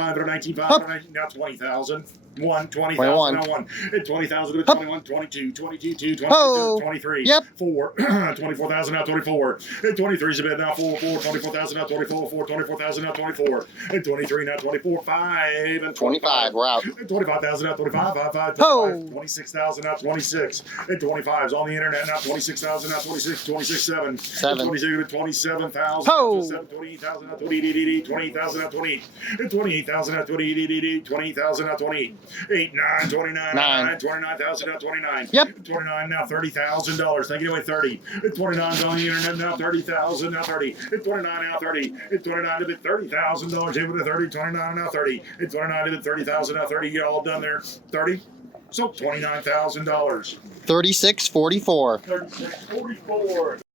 19,500, now 20,000. 20,000, now 1. 20,000 to 21, 22, 22, 22, 23, Yep. 4, 24,000, now 24. 23 is a bit, now 4, 24,000, now 24, 24,000, now 24. 23, now 24, 5, and 25, we're out. 25,000, now 25, 5, 26,000, now 26. 25 is on the internet, now 26,000, now 26, 26, 7. 26, 27,000, 28,000, now 28,000, now 28. 28,000 now 28, 20,000 now 28. 8, 9, 29, 29,000 now 29. Yep. 29 now $30,000. Taking away 30. 29 on the internet now 30,000 now 30. 29 now 30. 29 to bid $30,000. Able to 30. 29 now 30. 29 to bid 30,000 now 30. You all done there? 30. So $29,000. 36.44. 36.44.